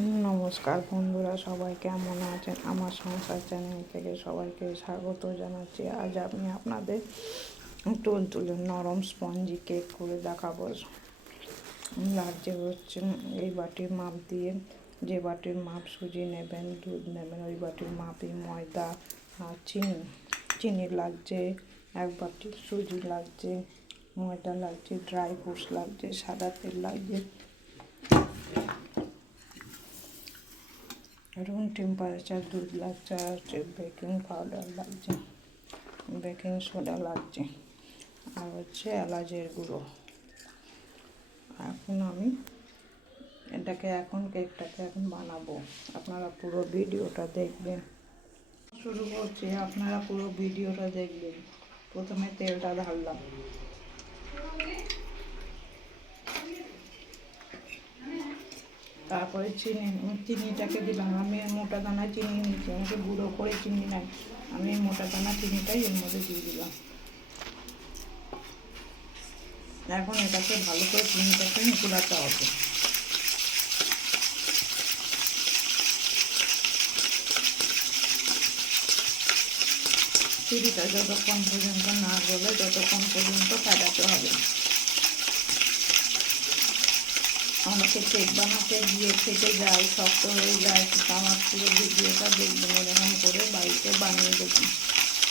নমস্কার বন্ধুরা, সবাই কেমন আছেন? আমার সংসার চ্যানেল থেকে সবাইকে স্বাগত জানাচ্ছি। আজ আমি আপনাদের তুলতুলে নরম স্পঞ্জি কেক করে দেখাবো। লাগছে হচ্ছে এই বাটির মাপ দিয়ে, যে বাটির মাপ সুজি নেবেন, দুধ নেবেন, ওই বাটির মাপই ময়দা আর চিনি লাগছে, এক বাটি সুজি লাগছে, ময়দা লাগছে, ড্রাই ফ্রুটস লাগছে, সাদা তেল লাগছে, রুম টেম্পারেচার দুধ লাগছে, আর হচ্ছে বেকিং পাউডার লাগছে, বেকিং সোডা লাগছে, আর হচ্ছে এলাচের গুঁড়ো। এখন আমি কেকটাকে এখন বানাবো। আপনারা পুরো ভিডিওটা দেখবেন। শুরু করছি, আপনারা পুরো ভিডিওটা দেখবেন। প্রথমে তেলটা ঢাললাম, তারপরে চিনিটাকে দিলাম। আমি মোটা দানা চিনি নিচ্ছি, আমাকে গুঁড়ো করে চিনি নাই, আমি মোটা দানা চিনিটাই এর মধ্যে দিয়ে দিলাম। এখন এটাকে ভালো করে চিনিটাকে গুলাতে হবে। চিনিটা যতক্ষণ পর্যন্ত না গলে ততক্ষণ পর্যন্ত ফেটাতে হবে। আমাকে কেক বানাতে গিয়ে ফেটে যায়, শক্ত হয়ে যায়, আমার পুরো ভিডিওটা দেখবেন, এরকম করে বাড়িতে বানিয়ে দেখুন,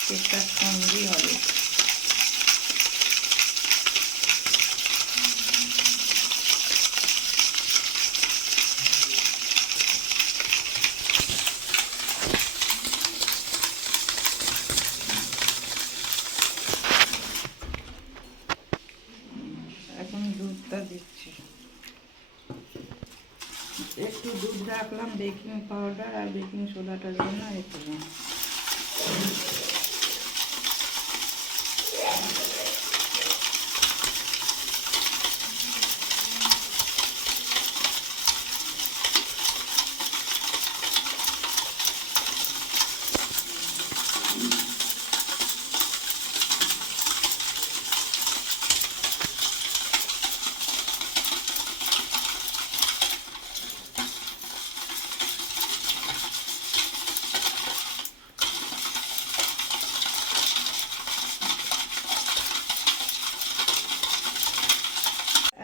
কেকটা স্পঞ্জি হবে। এখন দুধটা দিচ্ছি, একটু দুধ রাখলাম বেকিং পাউডার আর বেকিং সোডাটার জন্য একটু।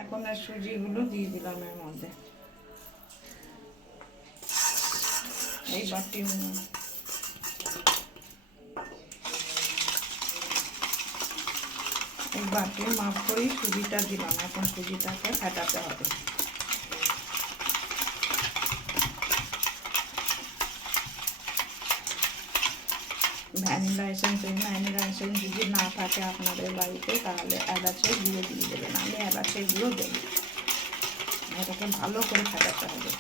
এখন আর সুজিগুলো দিয়ে দিলাম এর মধ্যে, এই বাটির মাপ করেই সুজিটা দিলাম। এখন সুজিটাকে ফেটাতে হবে। ভ্যানিলা এসেন্স যদি না থাকে আপনাদের বাড়িতে, তাহলে এলাচের গুঁড়ো দিয়ে দেবেন। আমি এলাচের গুঁড়ো দেব। এটাকে ভালো করে ফেটাতে হবে।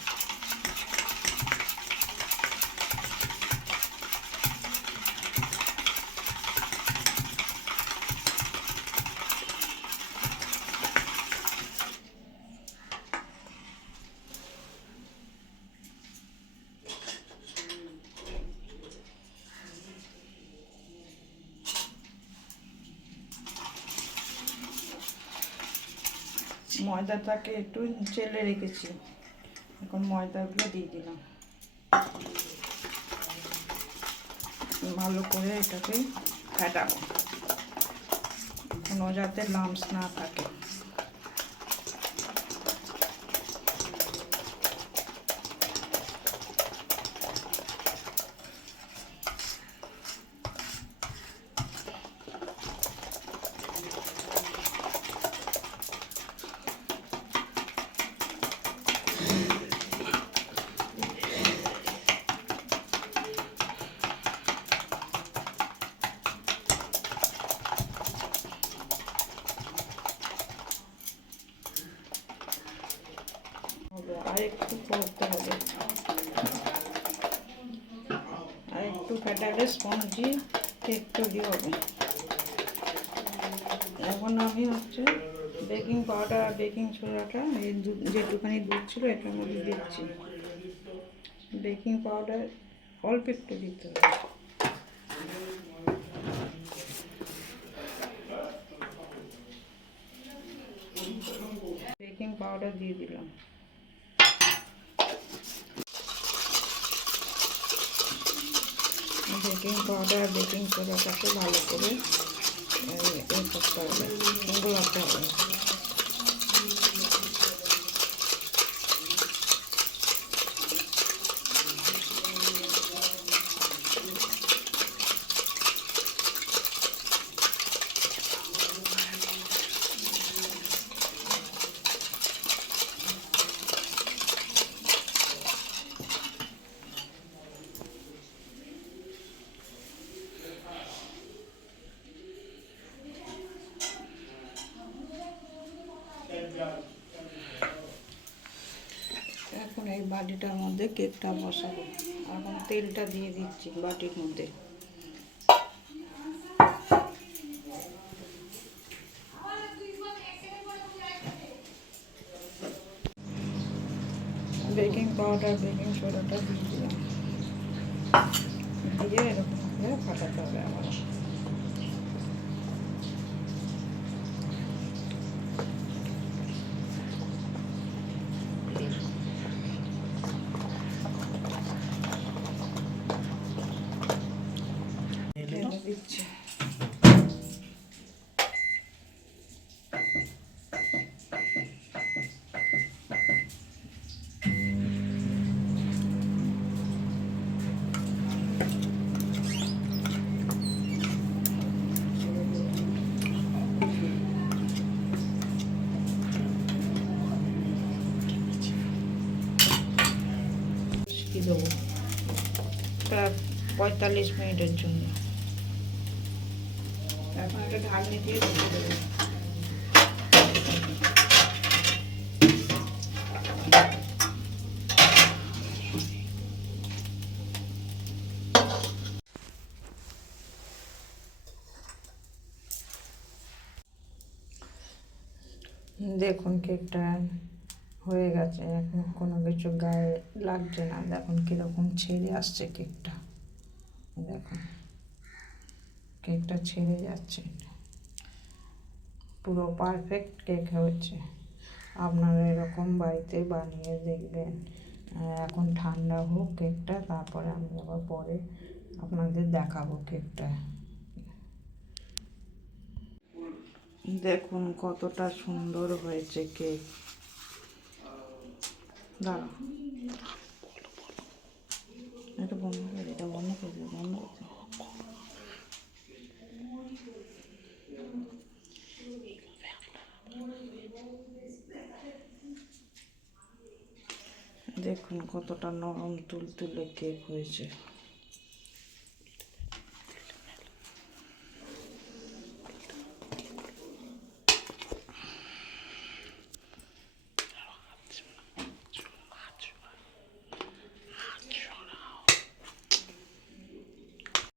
ময়দাটাকে একটু চেলে রেখেছি, এখন ময়দাগুলো দিয়ে দিলাম। ভালো করে এটাকে ফেটাবো, কোনো যাতে লাম্পস না থাকে। আর একটু করতে হবে, আর একটু ফেটালে স্পঞ্জি কেক তৈরি হবে। এখন আমি হচ্ছে বেকিং পাউডার আর বেকিং সোডাটা, এই যেটুখানি দুধ ছিল এটার মধ্যে দিচ্ছি। বেকিং পাউডার অল্প একটু দিতে হবে। বেকিং পাউডার দিয়ে দিলাম। বেকিং পাউডার আর বেকিং সোডাটাকে ভালো করে করতে হবে, গোলাতে হবে। এখন এই বাটিটার মধ্যে কেকটা বসাবো। এখন তেলটা দিয়ে দিচ্ছি বাটির মধ্যে। বেকিং পাউডার বেকিং সোডাটা দিয়ে দিলাম, দিয়ে এরকম করে ফাটাতে হবে আবার। দিচ্ছে কি দেবো প্রায় 45 মিনিটের জন্য। এখন একটা ঢাকনি দিয়ে ঢেকে দেবো। দেখুন কেকটা হয়ে গেছে, এখন কোনো কিছু গায়ে লাগছে না। দেখুন কীরকম ছেড়ে আসছে কেকটা, দেখুন কেকটা ছেড়ে যাচ্ছে, পুরো পারফেক্ট কেক হচ্ছে। আপনারা এরকম বাড়িতে বানিয়ে দেখবেন। এখন ঠান্ডা হোক কেকটা, তারপরে আমি আবার পরে আপনাদের দেখাবো কেকটা। দেখুন কতটা সুন্দর হয়েছে কেক। দাঁড়া এটা বন্ধ করে, এটা বন্ধ করে, বন্ধ করতে। দেখুন কতটা নরম তুলতুলে কেক হয়েছে।